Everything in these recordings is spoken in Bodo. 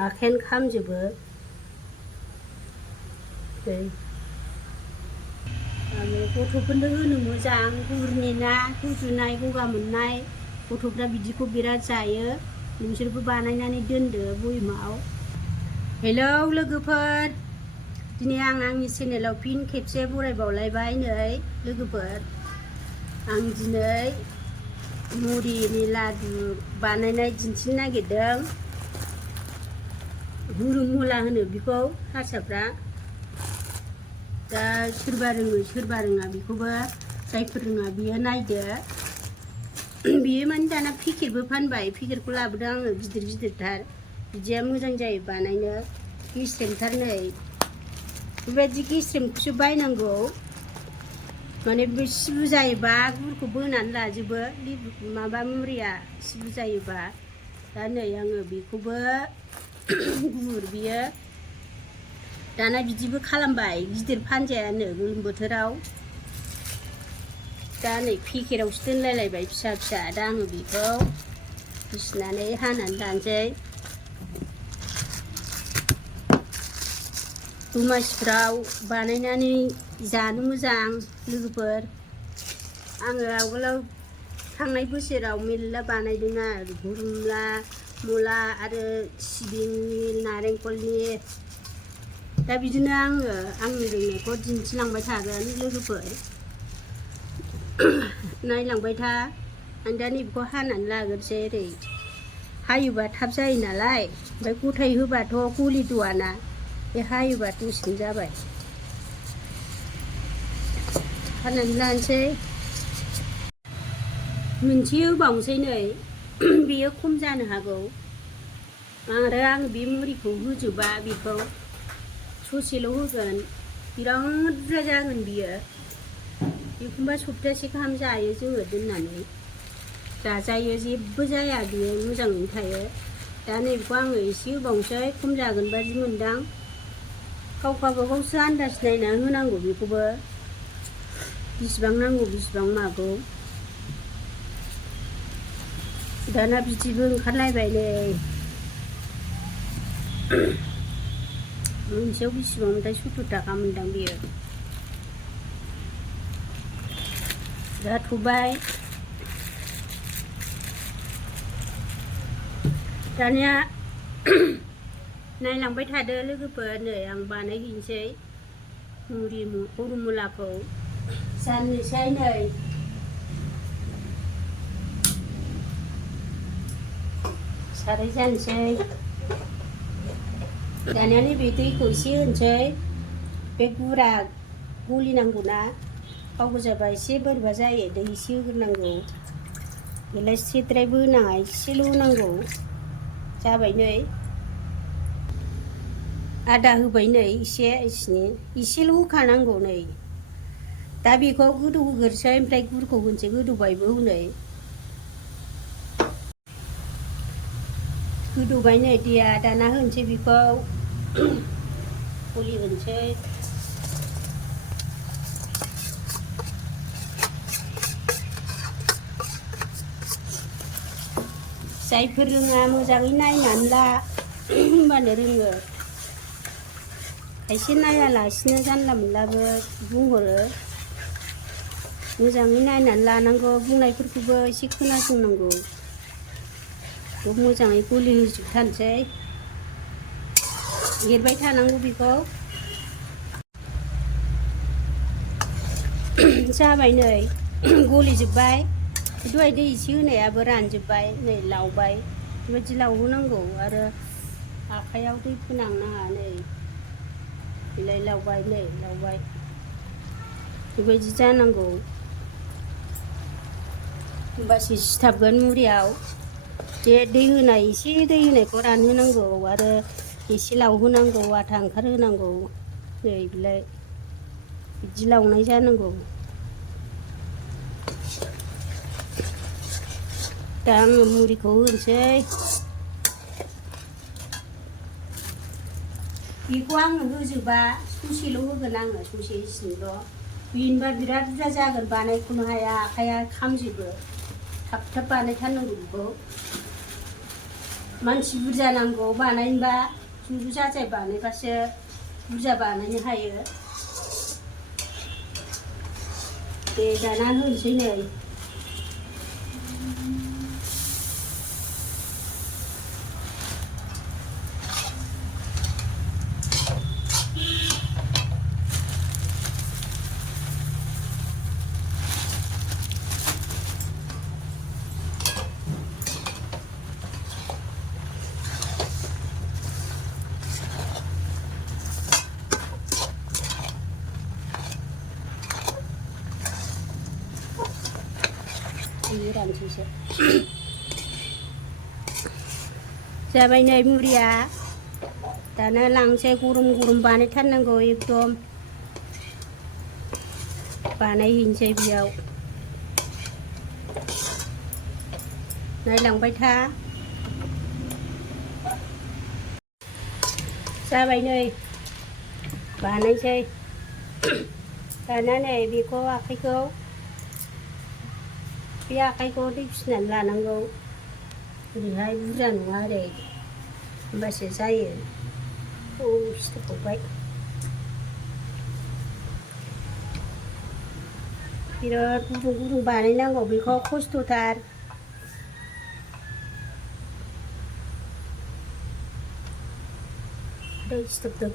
आखायानो खामजोबो गथ'फोरनो होनो मोजां गुरनि ना गुजुनाय गगा मोननाय गथ'फ्रा बिदिखौ बिराद जायो नोंसोरबो बानायनानै दोनदो बयमाव। हेलौ लोगोफोर, दिनै आं आंनि चेनेलाव फिन खेबसे बरायबावलायबाय। नै लोगोफोर, आं दिनै मुरिनि लादु बानायनाय दिन्थिनो नागिरदों। मुरमुला होनो बेखौ हारसाफ्रा। दा सोरबा रोङो सोरबा रोङा, बेखौबो जायफोर रोङा बियो नायदो। बियो माने दाना पेकेटबो फानबाय, पेकेटखौ लाबोदों आङो गिदिर गिदिरथार, बिदिया मोजां जायो बानायनो। गेस्रेमथार नै बेबायदि गेस्रेमखौसो बायनांगौ, माने बे सिबु जायोबा गुरखौ बोनानै लाजोबो माबा मुरिया सिबु जायोबा। दा नै आङो बेखौबो गुर बियो दाना बिदिबो खालामबाय, गिदिर फानजायानो गोलोम बोथोराव। दा नै पेकेटावसो दोनलायलायबाय फिसा फिसा। दा आङो बेखौ बिसिनानै हानानै लानोसै। दमासिफ्राव बानायनानै जानो मोजां लोगोफोर। आङो आवगोलाव थांनाय बोसोराव मेरला बानायदों आरो मुला आरो सिबिंनि नारेंखलनि। दा बिदिनो आङो आंनि रोंनायखौ दिन्थिलांबाय थागोन लोगोफोर, नायलांबाय था। आं दा नैबेखौ हानानै लाग्रोसै। ओरै हायोबा थाब जायो नालाय, ओमफ्राय गथाय होबाथ' गलिद'आना, बे हायोबा दसेनो जाबाय। हानानै लानोसै, मोनसे होबावनोसै। नै बेयो खम जानो हागौ, आरो आं बे मुरिखौ होजोबा, बेखौ ससेल' होगोन। बिराद बुरजा जागोन बियो, एखमबा सप्तासे गाहाम जायो जोङो दोननानै, जाजायो, जेबो जाया बियो, मोजाङैनो थायो। दा नैबेखौ आङो एसे होबावनोसै, खम जागोन बादि मोनदां। गाव गावबागावसो आन्दाज नायना होनांगौ, बेखौबो बिसिबां नांगौ बिसिबां मागौ। दाना बिदिबो ओंखारलायबाय नै मोनसेयाव बेसेबांथाय 70 थाखा मोनदां बेयो। जाथ'बाय दानिया नायलांबाय थादो लोगोफोर। नै आं बानायहैनोसै मुरमुलाखौ जानोसै। नै साराय जानोसै। दानिया नैबे दैखौ एसे होनोसै। बे गुरा गलिनांगौ ना, गाव गोजाबा एसे बोरैबा जायो, दै एसे होग्रोनांगौ। बेलाय एसेद्रायबो होनाङा, एसेल' होनांगौ। जाबाय नै आदा होबाय, नै एसेल' होखानांगौ। नै दा बेखौ गोदौ होग्रोसै, ओमफ्राय गुरखौ होनोसै। गोदौबायबो हनै गोदौबाय नै दैया। दाना होनोसै बेखौ गलि होनोसै। जायफोर रोङा मोजाङै नायनानै ला, होमबानो रोङो। खायसे नायालासिनो जानला मोनलाबो बुंहरो, मोजाङै नायनानै लानांगौ। बुंनायफोरखौबो एसे खोनासंनांगौ। मोजाङै गलि होजोबथारनोसै, एरबाय थानांगौ बेखौ। जाबाय नै गलिजोब्बाय। दहाय दै एसे होनायाबो रानजोब्बाय, नै लावबाय। बेबायदि लावहोनांगौ, आरो आखाइयाव दै फोनांनाङा। नै बिलाइ लावबाय, नै लावबाय, बेबायदि जानांगौ, होमबासो सिथाबगोन मुरियाव। बे दै होनाय, एसे दै होनायखौ रानहोनांगौ, आरो एसे लावहोनांगौ, आथा ओंखारहोनांगौ। नै बिलाइ बिदि लावनाय जानांगौ। दा आङो मुरिखौ होनोसै। बेखौ आङो होजोबा, ससेल' होगोन आङो, ससे इसिनिल'। बेनोबा बिराद बुरजा जागोन, बानायख'नो हाया, आखाइया खामजोबो। थाब थाब बानायथारनांगौ बेखौ। मानसि बुरजा नांगौ बानायनोबा ज' जाजाय बानायबासो बुरजा बानायनो हायो। दे दाना होनोसै नै रानसैसो जाबाय नै मुरिया दाना लांसै गरम गरम बानायथारनांगौ एकदम बानायहैनोसै बेयाव नायलांबाय था जाबाय नै बानायसै दाना नै बेखौ आखाइखौ बे आखाइखौ दै फिसिनानै लानांगौ ओरैहाय बुरजा नङा ओरै होमबासो जायो। सिथोबबावबाय बिराद गुदुं गुदुं बानायनांगौ बेखौ खस्थ'थार दै सिथोबदों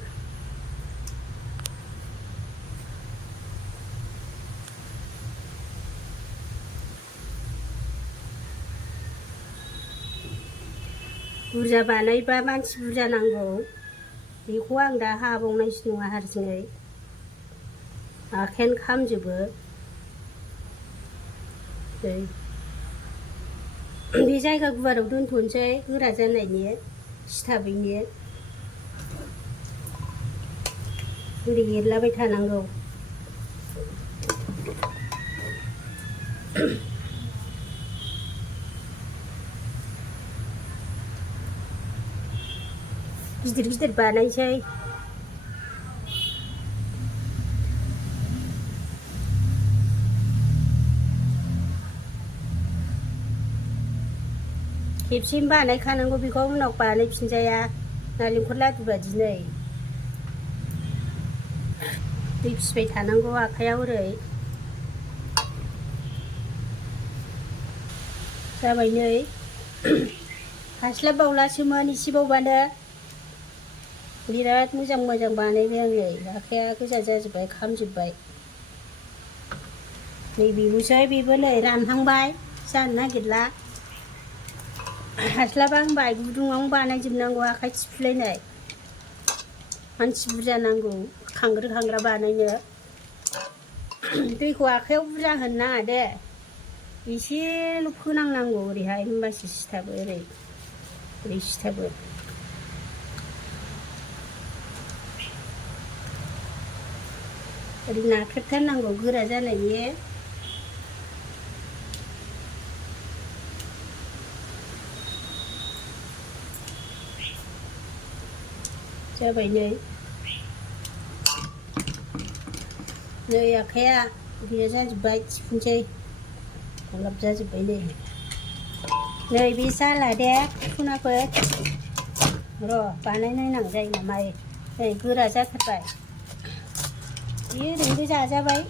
बुरजा बानायबा मानसि बुरजा नांगौ बेखौ आं दा हाबावनायसो नङा हारसिङै आखायानो खामजोबो बे जायगा गुवाराव दोनथ'नोसै गोरा जानायनि सिथाबैनि ओरै एरलाबाय थानांगौ गिदिर गिदिर बानायसै खेबसेनो बानायखानांगौ बेखौ उनाव बानायफिनजाया नालेंखर लादु बादि नै दै फिसिबाय थानांगौ आखाइयाव ओरै जाबाय नै हास्लाबबावलासोमोन एसेबावबानो बिराद मोजां मोजां बानायबाय आं नै आखाइया गोजा जाजोब्बाय खामजोब्बाय नै बेबोसै बेबो नै रानहांबाय जानो नागिरला हास्लाबा होनबाय गुदुङावनो बानायजोबनांगौ आखाइ थिफुलायनाय मानसि बुरजा नांगौ खांग्रो खांग्रा बानायनो दैखौ आखाइयाव बुरजा होनो नाङा दे एसेल' फोनांनांगौ ओरैहाय होमबासो सिथाबो ओरै सिथाबो ओरै नाख्रेबथारनांगौ गोरा जानायनि जाबाय नै आखाइया गैया जाजोब्बाय थिफुनसै गलाब जाजोब्बाय नै बे जाला दे खुनाफोर र' बानायनायनां जायो नामा नै गोरा जाथारबाय बेयो ओरैनो जाजाबाय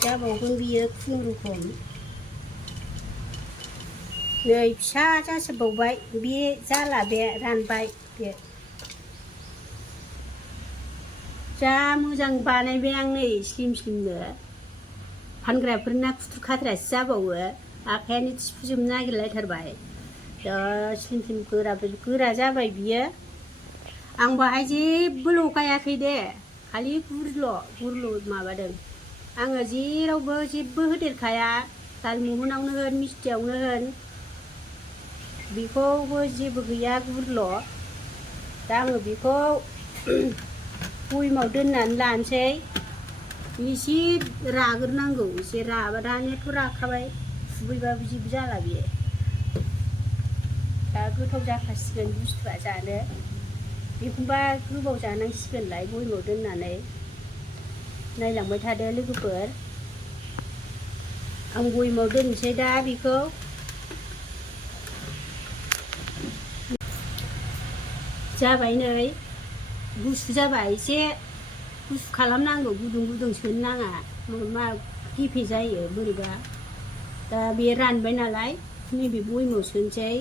जाबावगोन बियो खुनुरुखुम नै फिसा जाजोबबावबाय बे जाला बे रानबाय बे जा मोजां बानायबाय आं नै स्लिम स्लिमनो फानग्राफोरना खुथ्रु खाद्रासो जाबावो आखायानो थिफुजोबनो नागिरलायथारबाय जा स्लिम स्लिम गोरा जाबाय बियो आं बाहाय जेबो लगायाखै दे खालि गुरल' माबादों आङो जेरावबो जेबो होदेरखाया दालमोहनावनो होन मिस्थियावनो होन बेखौबो जेबो गैया गुरल' दा आङो बेखौ बयेमाव दोननानै लानोसै एसे राग्रोनांगौ एसे राबादानोथ' राखाबाय खुबैबाबो जेबो जाला बियो दा गोथाव जाखासिगोन बुस्थुआ जानो बेखौबा गोबाव जानांसिगोनलाय बयेमाव दोननानै नायलांबाय थादो लोगोफोर आं बयेमाव दोननोसै दा बेखौ जाबाय नै गुसु जाबाय एसे गुसु खालामनांगौ गुदुं गुदुं सोनो नाङा मा गेफे जायो बोरैबा दा बे रानबाय नालाय नैबे बयेमाव सोनोसै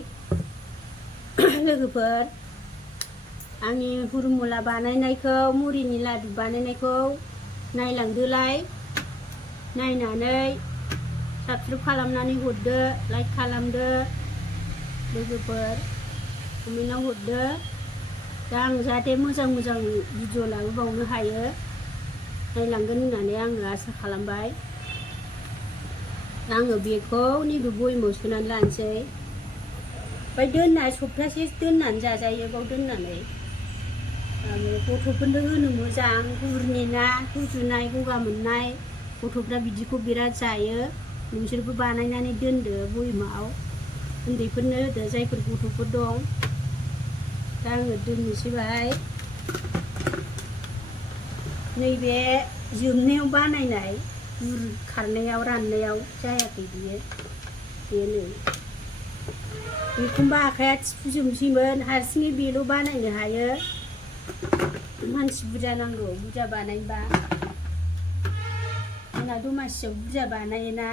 लोगोफोर आंनि मुरमुला बानायनायखौ मुरिनि लादु बानायनायखौ नायलांदोलाय नायनानै साबस्क्राइब खालामनानै हरदो लाइक खालामदो लोगोफोर कमेन्टआव हरदो दा आं जाहाथे मोजां मोजां भिडिअ लाबोबावनो हायो नायलांगोन होननानै आङो आसा खालामबाय आङो बेखौ नैबे बयेमाव सोनानै लानोसै ओमफ्राय दोनना सप्तासे दोननानै जाजायो बाव दोननानै गथ'फोरनो होनो मोजां गुरनि ना गुजुनाय गगा मोननाय गथ'फ्रा बिदिखौ बिराद जायो नोंसोरबो बानायनानै दोनदो बयेमाव उन्दैफोरनो होदो जायफोर गथ'फोर दं दा आङो दोननोसै बाहाय नैबे जोबनायाव बानायनाय गुर खारनायाव राननायाव जायाखै बेनो एखमबा आखाइया थिफुजोबसैमोन हारसिङै बेल' बानायनो हायो मानसि बुरजा नांगौ बुरजा बानायबा जोंना दमासियाव बुरजा बानायोना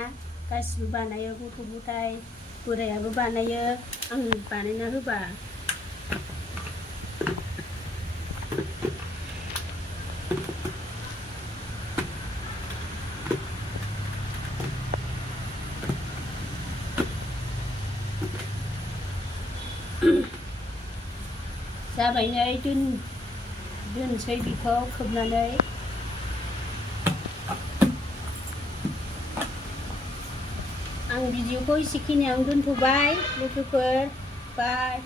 गासिबो बानायो गथ' गथाय बोरायाबो बानायो आं बानायना होबा जाबाय नै दोनसै बेखौ खोबनानै आं भिडिअखौ एसेखिनियावनो दोनथ'बाय लोगोफोर बाय